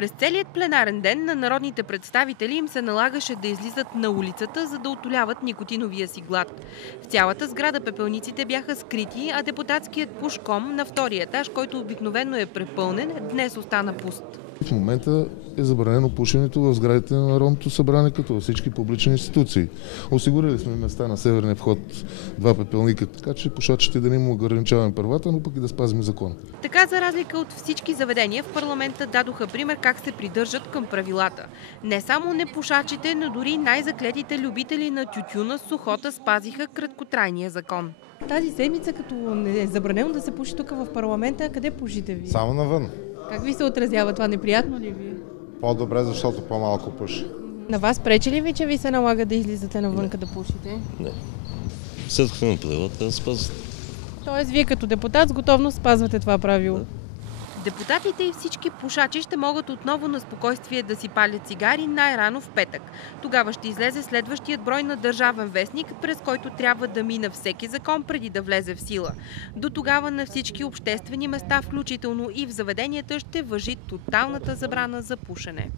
През целият пленарен ден на народните представители им се налагаше да излизат на улицата, за да утоляват никотиновия си глад. В цялата сграда пепелниците бяха скрити, а депутатският пушком на втория етаж, който обикновено е препълнен, днес остана пуст. В момента е забранено пушенето в сградите на Народното събрание, като във всички публични институции. Осигурили сме места на северния вход 2 пепелника, така че пушачите да не им ограничаваме правата, но пък и да спазим закон. Така, за разлика от всички заведения в парламента, дадоха пример как се придържат към правилата. Не само непушачите, но дори най-заклетите любители на тютюна с сухота спазиха краткотрайния закон. Тази седмица, като не е забранено да се пуши тук в парламента, къде пушите ви? Само навън. Как ви се отразява това? Неприятно ли ви? По-добре, защото по-малко пуши. На вас пречи ли ви, че ви се налага да излизате навънка да пушите? Не. След като има правилата, да спазват. Тоест, вие като депутат с готовност спазвате това правило? Депутатите и всички пушачи ще могат отново на спокойствие да си палят цигари най-рано в петък. Тогава ще излезе следващият брой на Държавен вестник, през който трябва да мина всеки закон преди да влезе в сила. До тогава на всички обществени места, включително и в заведенията, ще важи тоталната забрана за пушене.